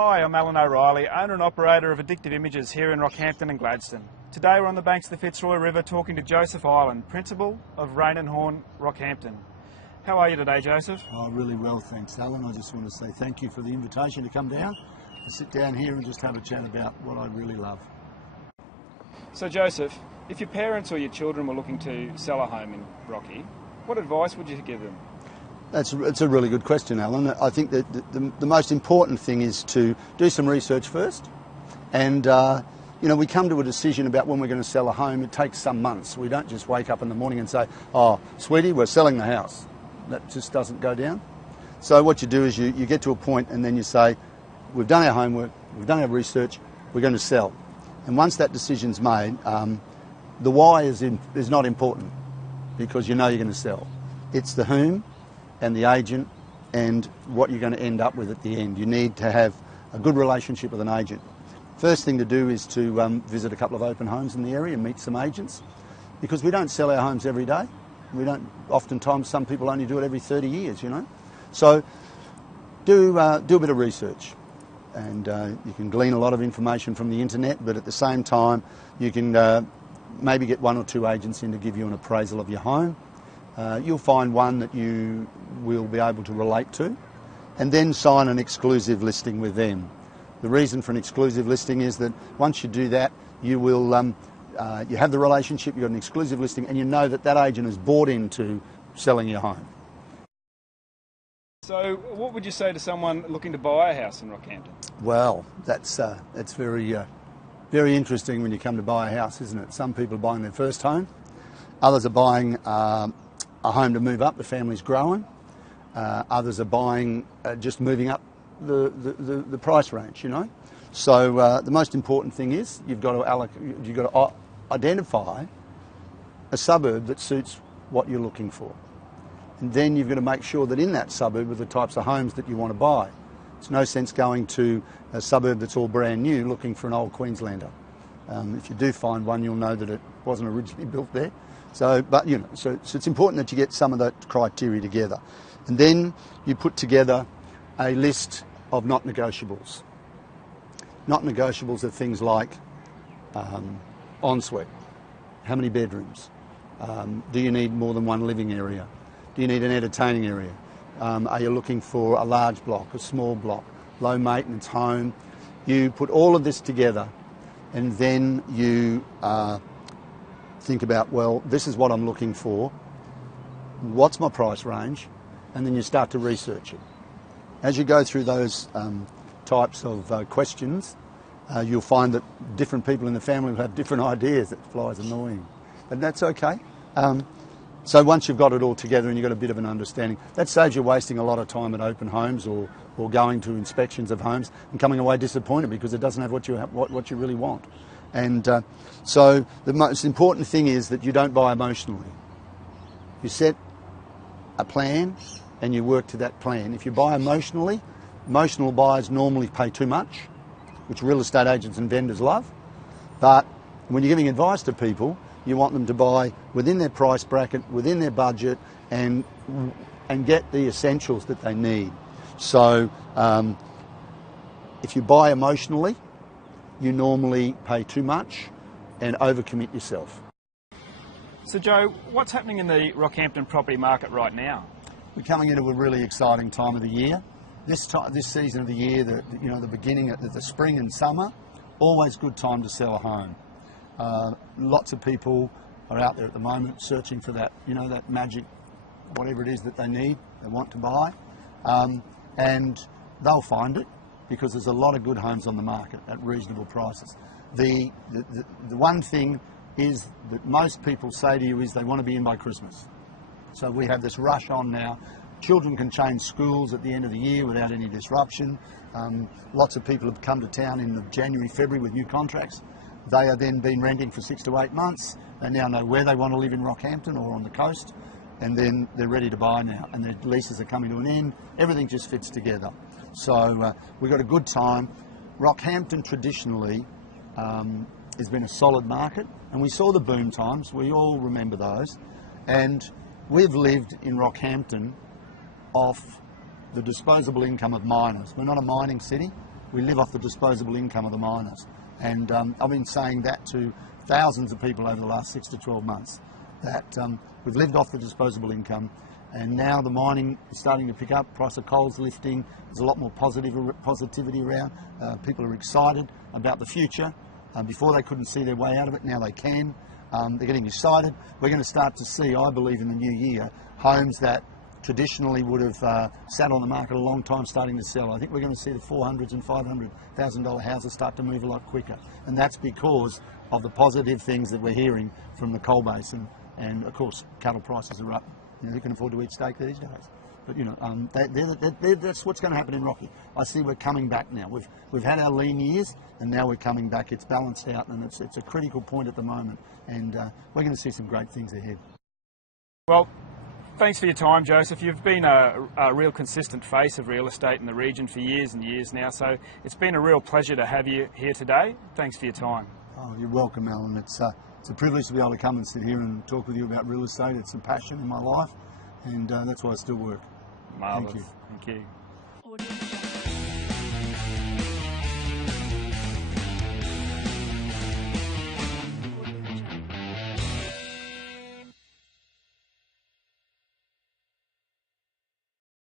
Hi, I'm Alan O'Reilly, owner and operator of Addictive Images here in Rockhampton and Gladstone. Today we're on the banks of the Fitzroy River talking to Joseph Ireland, Principal of Raine Horne, Rockhampton. How are you today, Joseph? Oh, really well, thanks, Alan. I just want to say thank you for the invitation to come down, to sit down here and just have a chat about what I really love. So Joseph, if your parents or your children were looking to sell a home in Rocky, what advice would you give them? It's a really good question, Alan. I think that the most important thing is to do some research first. And, we come to a decision about when we're going to sell a home. It takes some months. We don't just wake up in the morning and say, oh, sweetie, we're selling the house. That just doesn't go down. So what you do is you get to a point and then you say, we've done our homework, we've done our research, we're going to sell. And once that decision's made, the why is not important because you know you're going to sell. It's the whom and the agent and what you're going to end up with at the end. You need to have a good relationship with an agent. First thing to do is to visit a couple of open homes in the area and meet some agents, because we don't sell our homes every day. We don't. Oftentimes, some people only do it every 30 years, So do a bit of research, and you can glean a lot of information from the internet, but at the same time, you can maybe get one or two agents in to give you an appraisal of your home. You'll find one that you will be able to relate to, and then sign an exclusive listing with them. The reason for an exclusive listing is that once you do that, you will you have the relationship, you've got an exclusive listing, and you know that that agent is bought into selling your home. So what would you say to someone looking to buy a house in Rockhampton? Well, that's very interesting when you come to buy a house, isn't it? Some people are buying their first home, others are buying a home to move up, the family's growing. Others are buying, just moving up the price range, So the most important thing is you've got to identify a suburb that suits what you're looking for. And then you've got to make sure that in that suburb are the types of homes that you want to buy. It's no sense going to a suburb that's all brand new looking for an old Queenslander. If you do find one, you'll know that it wasn't originally built there. So it's important that you get some of that criteria together. And then you put together a list of not negotiables. Not negotiables are things like ensuite, how many bedrooms, do you need more than one living area, do you need an entertaining area, are you looking for a large block, a small block, low maintenance home. You put all of this together and then you think about, well, this is what I'm looking for, what's my price range, and then you start to research it. As you go through those types of questions, you'll find that different people in the family will have different ideas. That flies annoying, but that's okay. So once you've got it all together and you've got a bit of an understanding, that saves you wasting a lot of time at open homes or going to inspections of homes and coming away disappointed because it doesn't have what you really want. And so the most important thing is that you don't buy emotionally. You set a plan and you work to that plan. If you buy emotionally, emotional buyers normally pay too much, which real estate agents and vendors love. But when you're giving advice to people, you want them to buy within their price bracket, within their budget, and get the essentials that they need. So if you buy emotionally, you normally pay too much and overcommit yourself. So Joe, what's happening in the Rockhampton property market right now? We're coming into a really exciting time of the year. This season of the year, the beginning of the spring and summer, always good time to sell a home. Lots of people are out there at the moment searching for that, that magic, whatever it is that they need, they want to buy, and they'll find it because there's a lot of good homes on the market at reasonable prices. The one thing is that most people say to you is they want to be in by Christmas. So we have this rush on now. Children can change schools at the end of the year without any disruption. Lots of people have come to town in January, February with new contracts. They are then been renting for 6 to 8 months. They now know where they want to live in Rockhampton or on the coast, and then they're ready to buy now, and their leases are coming to an end. Everything just fits together. So we've got a good time. Rockhampton traditionally has been a solid market, and we saw the boom times. We all remember those. And we've lived in Rockhampton off the disposable income of miners. We're not a mining city. we live off the disposable income of the miners. And I've been saying that to thousands of people over the last 6 to 12 months, that we've lived off the disposable income, and now the mining is starting to pick up, price of coal's lifting, there's a lot more positivity around, people are excited about the future. Before they couldn't see their way out of it, now they can. They're getting excited. We're going to start to see, I believe, in the new year, homes that traditionally would have sat on the market a long time starting to sell. I think we're going to see the $400,000 and $500,000 houses start to move a lot quicker, and that's because of the positive things that we're hearing from the coal basin. And of course, cattle prices are up. You know, who can afford to eat steak these days? But you know, that's what's going to happen in Rocky. I see we're coming back now. We've had our lean years, and now we're coming back. It's balanced out, and it's a critical point at the moment. And we're going to see some great things ahead. Well, thanks for your time, Joseph. You've been a real consistent face of real estate in the region for years and years now, so it's been a real pleasure to have you here today. Thanks for your time. Oh, you're welcome, Alan. It's a privilege to be able to come and sit here and talk with you about real estate. It's a passion in my life, and that's why I still work. Marvellous. Thank you. Thank you.